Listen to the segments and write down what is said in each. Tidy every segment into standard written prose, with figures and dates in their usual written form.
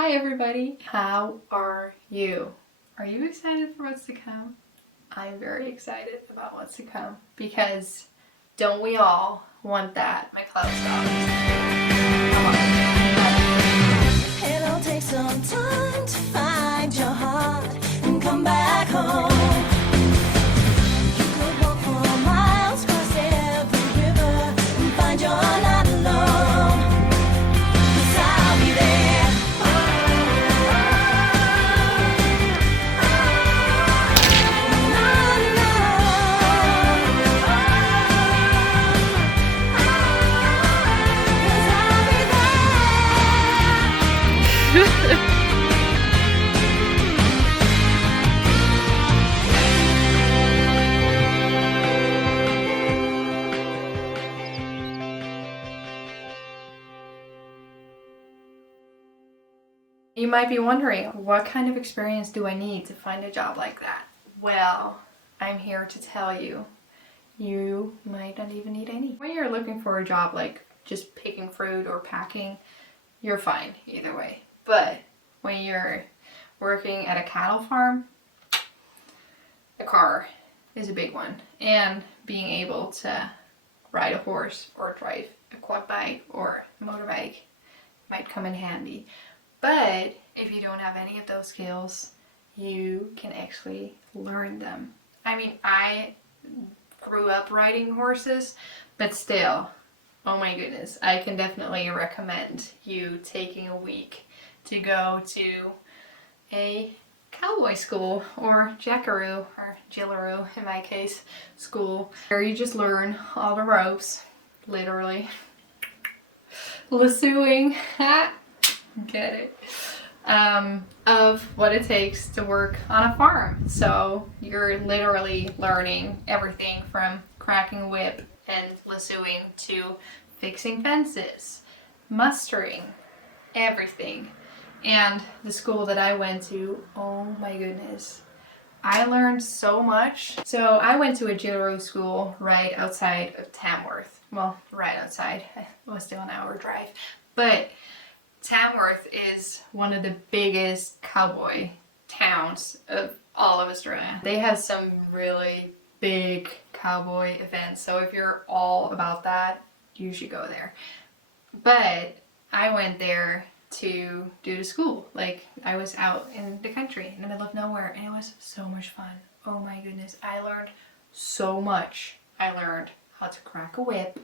Hi everybody, how are you? Are you excited for what's to come? I'm very excited about what's to come because don't we all want that, my cloud stars? It'll take some time to find your heart and come back home. You could walk for miles, cross every river and find you're not alone. 'Cause I'll be there. You might be wondering, what kind of experience do I need to find a job like that? Well, I'm here to tell you, you might not even need any. When you're looking for a job like just picking fruit or packing, you're fine either way. But when you're working at a cattle farm, the car is a big one. And being able to ride a horse or drive a quad bike or a motorbike might come in handy. But if you don't have any of those skills, you can actually learn them. I mean, I grew up riding horses, but still, oh my goodness, I can definitely recommend you taking a week to go to a cowboy school or jackaroo or jillaroo in my case school, where you just learn all the ropes, literally lassoing. Get it, of what it takes to work on a farm. So you're literally learning everything from cracking a whip and lassoing to fixing fences, mustering, everything. And the school that I went to, oh my goodness, I learned so much. So I went to a jillaroo school right outside of Tamworth. Well, right outside. It was still an hour drive. But Tamworth is one of the biggest cowboy towns of all of Australia. They have some really big cowboy events, so if you're all about that, you should go there. But I went there to do the school. Like, I was out in the country in the middle of nowhere, and it was so much fun. Oh my goodness, I learned so much. I learned how to crack a whip.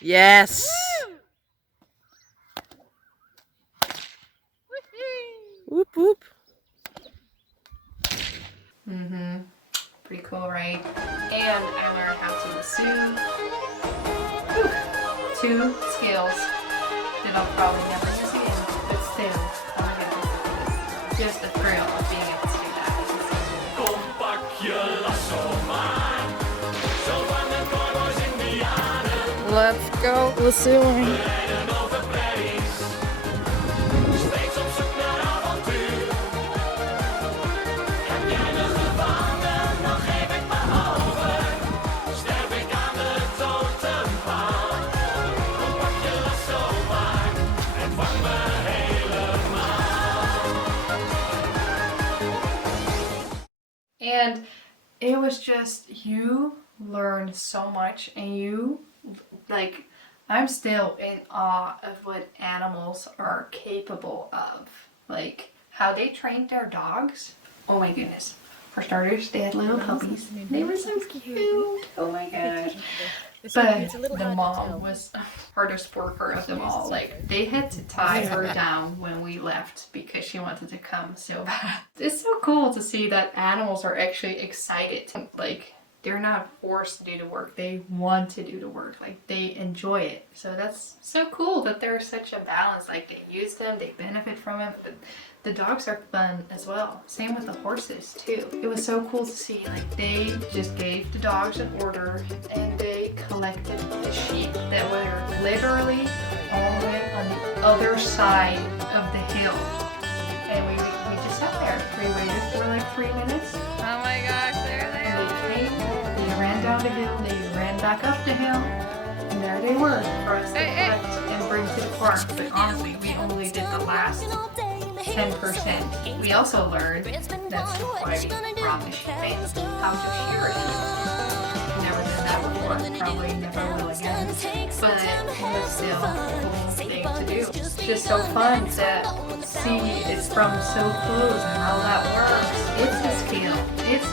Yes. Whoop whoop. Pretty cool, right? And I learned how to lasso. Two skills that I'll probably never use again, but still, oh my goodness, just the thrill of being able to do that. Kom pak je lasso maar, zo van de cowboys indianen. Let's go lassoing. We rijden over prairies, steeds op zoek naar avontuur. Heb jij me gevangen, dan geef ik me over. Sterf ik aan de totempaal. Kom pak je lasso maar, en vang me helemaal. And it was just, you learn so much, and you, like, I'm still in awe of what animals are capable of. Like, how they trained their dogs. Oh my goodness. For starters, they had little puppies. They were so cute. Oh my gosh. But the mom was the hardest worker of them all. Like, they had to tie her down when we left because she wanted to come so bad. It's so cool to see that animals are actually excited. Like, they're not forced to do the work. They want to do the work. Like, they enjoy it. So that's so cool that there's such a balance. Like, they use them, they benefit from it, but the dogs are fun as well. Same with the horses too. It was so cool to see. Like, they just gave the dogs an order and they collected the sheep that were literally all the way on the other side of the hill. And we just sat there. We waited for like 3 minutes. Oh my gosh, there they And are. they came, they ran down the hill, they ran back up the hill, and there they were for us to collect and bring to the park. But honestly, we only did the last 10%. We also learned, that's why we brought the sheep, how to shear a sheep. Never did that before, probably never will again. But it was still a cool thing to do. It's just so fun to see it from so close and how that works. It's a skill. It's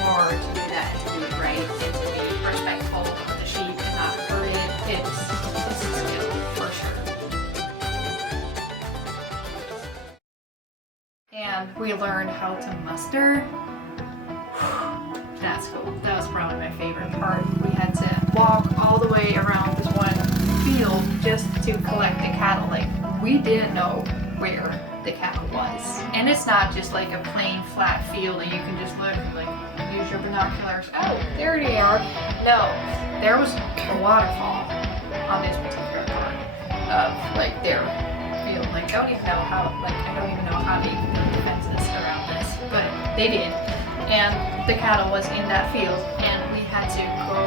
hard to do that, to do it right, and to be respectful of the sheep and not hurt it. It's a skill for sure. And we learned how to muster. That's cool. That was probably my favorite part. We had to walk all the way around this one field just to collect the cattle. Like, we didn't know where the cattle was. And it's not just like a plain flat field that you can just look and like use your binoculars. Oh, there they are. No, there was a waterfall on this particular part of like their field. Like, I don't even know how they built the fences around this, but they did. And the cattle was in that field, and we had to go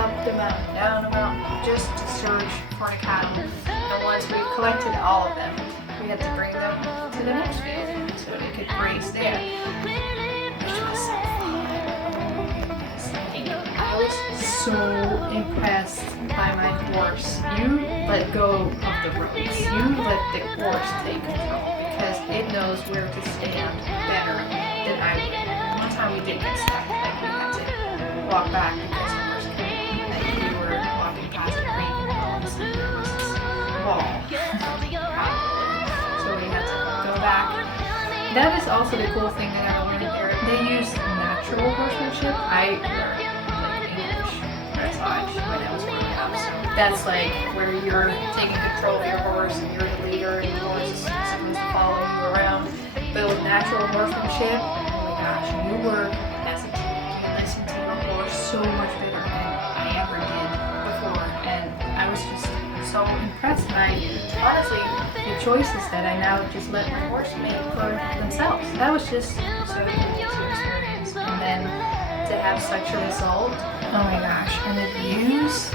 up the mountain, down the mountain, just to search for the cattle. And once we collected all of them, we had to bring them to the next field so they could graze there. Which was so fun. I was so impressed by my horse. You let go of the ropes. You let the horse take control because it knows where to stand better than I did. One time we did get stuck, like we had to walk back because the horse couldn't. Like we were walking past a creek and all of a sudden there was this wall. So we had to go back. That is also the cool thing that I learned there. They use natural horsemanship. I learned like English dressage when I was growing up. So that's like where you're taking control of your horse and you're the leader and the horse is supposed to follow you around. But with natural horsemanship, oh my gosh, you work as a team. You listen to your horse so much better than I ever did before. And I was just so impressed. And honestly, the choices that I now just let my horse make for themselves. That was just so cool to experience. And then to have such a result, oh my gosh, and the views.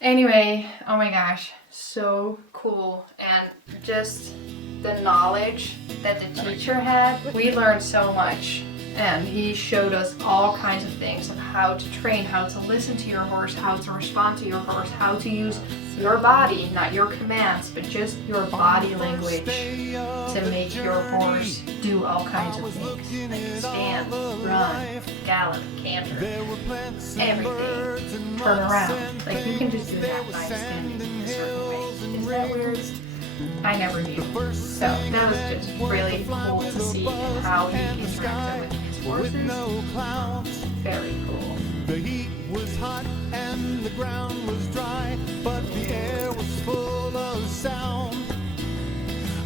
Anyway, oh my gosh, so cool. And just the knowledge that the teacher had, we learned so much. And he showed us all kinds of things of how to train, how to listen to your horse, how to respond to your horse, how to use your body, not your commands, but just your body language to make your horse do all kinds of things. Like stand, run, gallop, canter, everything. Turn around. Like you can just do that by standing in a certain way. Is that weird? I never knew. So that was just really cool to see how he interacted with his horses. Very cool. The heat was hot and the ground was dry, but the air was full of sound.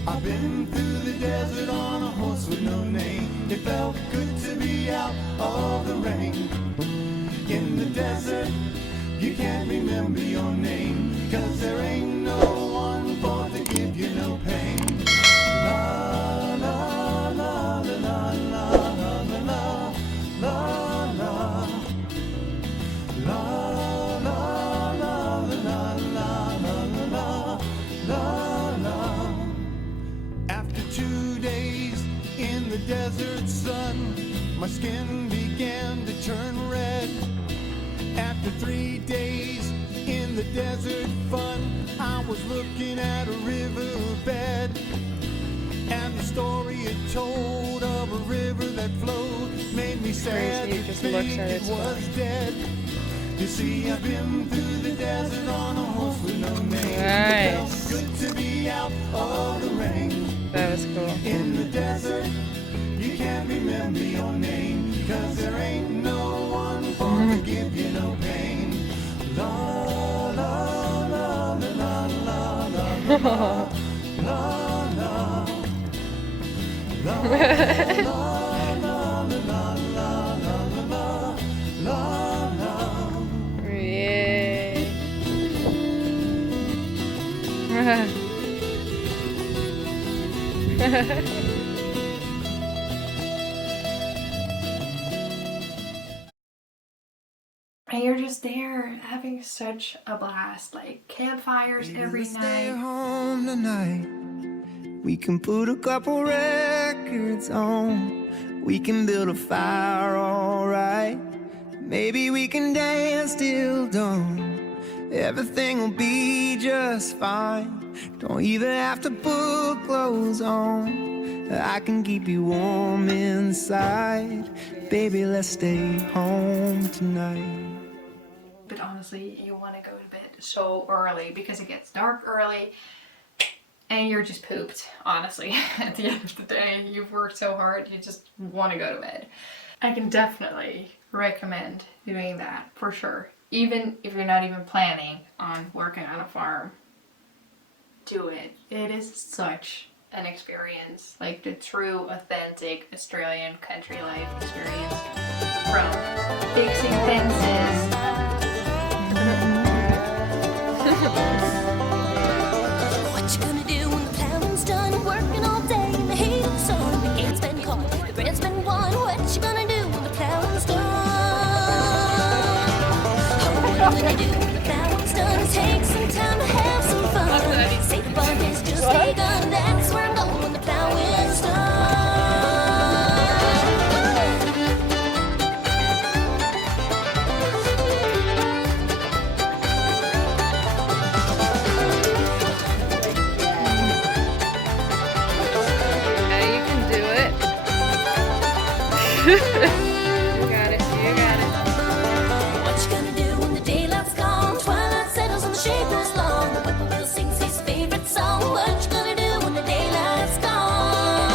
I've been through the desert on a horse with no name. It felt good to be out of the rain. In the desert, you can't remember your name, 'cause there ain't no one for to give you no pain. La la la la la la la la la la. La la la la la la la la the desert sun, my skin began to turn red. After 3 days in the desert fun, I was looking at a riverbed, and the story it told of a river that flowed made me sad Crazy, to just think looks at it its was dead. You see, I've been through the desert on a horse with no name. It felt Nice. good to be out of the rain. That was cool. In the desert, you can't remember your name, 'cause there ain't no one for to give you no pain. La la la la la la la la la la la la. Yay. And you're just there having such a blast, like campfires every Stay night. home tonight. We can put a couple records on. We can build a fire, alright. Maybe we can dance till dawn. Everything will be just fine. Don't even have to put clothes on. I can keep you warm inside. Baby, let's stay home tonight. But honestly, you want to go to bed so early because it gets dark early and you're just pooped, honestly. At the end of the day, you've worked so hard, you just want to go to bed. I can definitely recommend doing that for sure. Even if you're not even planning on working on a farm, do it. It is such an experience, like the true, authentic Australian country life experience. From fixing fences. What you gonna do when the plowing's done? Working all day in the heat of the sun. The game's been caught, the bread's been won. What you gonna do when the plowing's done? Oh, what you gonna do when the plowing's done? Take some time to have some fun. Say the bun is just begun. That's where I'm going when the plowing's done. Yeah, you can do it. You got it. You got it. What you gonna do when the daylight's gone? Twilight settles and the shade grows long. The whippoorwill sings his favorite song. What you gonna do when the daylight's gone?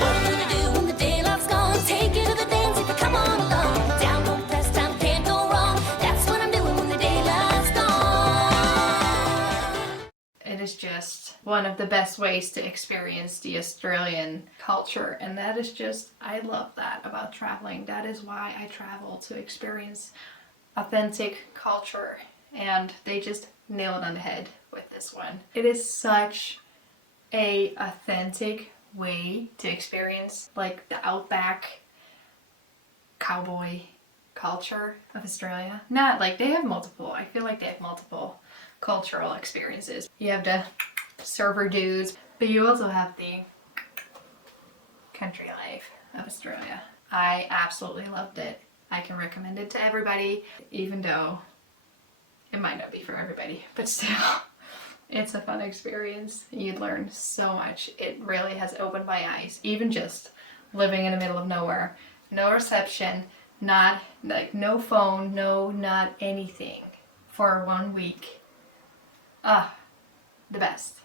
What you gonna do when the daylight's gone? Take you to the dance if you come on along. Down home press time can't go wrong. That's what I'm doing when the daylight's gone. It is just one of the best ways to experience the Australian culture, and that is just, I love that about traveling. That is why I travel, to experience authentic culture, and they just nail it on the head with this one. It is such a authentic way to experience like the outback cowboy culture of Australia. Not like they have multiple, I feel like they have multiple cultural experiences. You have the surfer dudes, but you also have the country life of Australia. I absolutely loved it. I can recommend it to everybody, even though it might not be for everybody, but still, it's a fun experience. You'd learn so much. It really has opened my eyes, even just living in the middle of nowhere. No reception, not like no phone, not anything for 1 week. The best,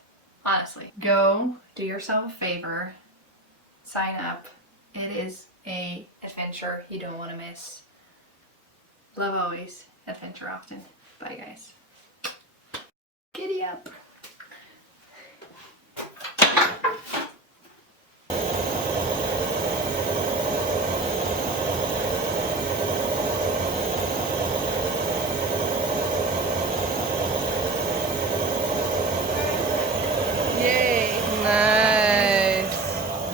honestly. Go do yourself a favor, sign up. It is a adventure you don't want to miss. Love always, adventure often. Bye guys. Giddy up.